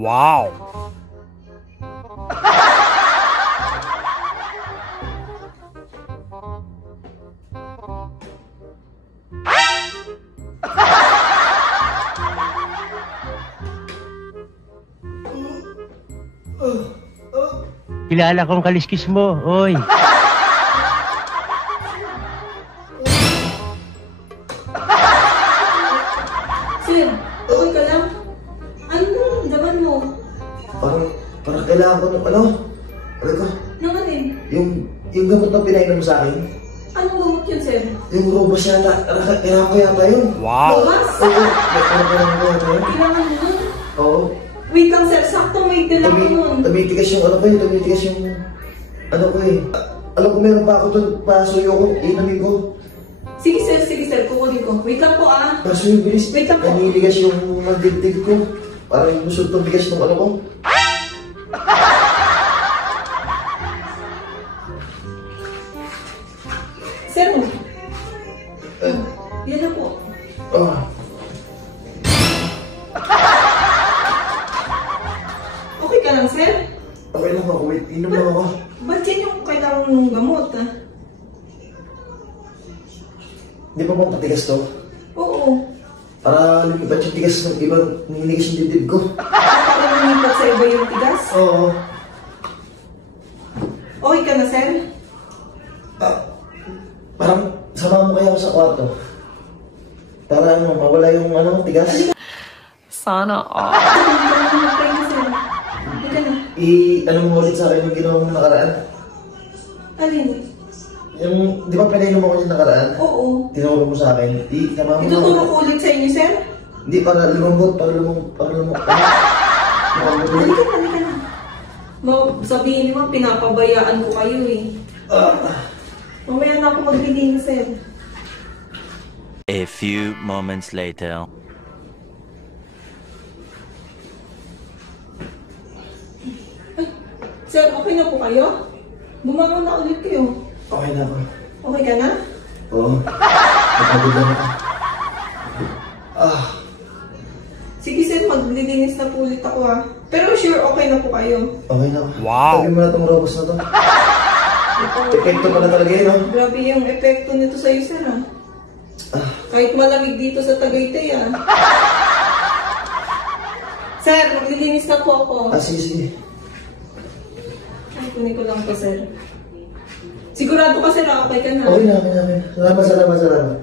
Wow! Kilala kong kaliskis mo, oy. Sir, okay ka lang? Ano daman mo? Parang kailangan ko ng ano? Ano ko? Nang alin? Yung gamot na pinainom mo sa akin. Anong gamot yun, sir? Yung robas yata. Kailangan ko yata yun. Wow! Robas? Oo. Kailangan ko yata yun. Kailangan mo nun? Oo. Wait lang, sir. Sakto may dala ko nun. Tumitigas yung ano ko yun. Tumitigas yung ano ko eh. Alam ko meron pa ako doon. Pasuyo ko. Inamin ko. Sige, sir. Kukunin ko. Wait lang po, ah. Pasuyo bilis. Wait lang po. Naniligas yung magdibdib ko. Parang yung gusto tumigas ng ano ko. Sir, yan na po. Ah. Okay ka lang, sir? Okay lang ako. Wait. Inom lang ako. Ba't yan yung kailangan ng gamot, ah? Di ba bang patigas to? Oo. Para lumipat yung tigas ng ibang niligas yung dibdib ko. Para lumipat sa iba yung tigas? Oo. Okay ka na, sir? Parang sama mo kaya ako sa kwarto. Para ano, mawala yung ano, tigas. Sana all. Okay na, sir. Halika na. Ano mo ulit sa akin yung ginawa mo nakaraan? Alin? Yung, di ba pinainom ako yung nakaraan? Oo. Tinuro mo sa akin. Tama mo Ituturo ko ulit sa inyo, sir? Hindi, para lumambot. Lumambot. Halika na. Sabihin mo, pinapabayaan ko kayo eh. Mamaya na ako maglilinis, sir. A few moments later. Sir, okay na po kayo? Bumangon na ulit kayo. Okay na ako. Okay ka na? Oo. Napagod lang ako. Sige, sir, maglilinis na po ulit ako ah. Pero sure, okay na po kayo. Okay na ako. Wow. Tabi mo na itong robos na to. Epekto pala talaga yun, no? Grabe yung epekto nito sa'yo, sir ah. Kahit malamig dito sa Tagaytay ah. Sir, maglilinis na po ako. Sige. Ay, kunin ko lang po, sir. Sigurado ka, sir, okay ka na. Okay na. Salamat.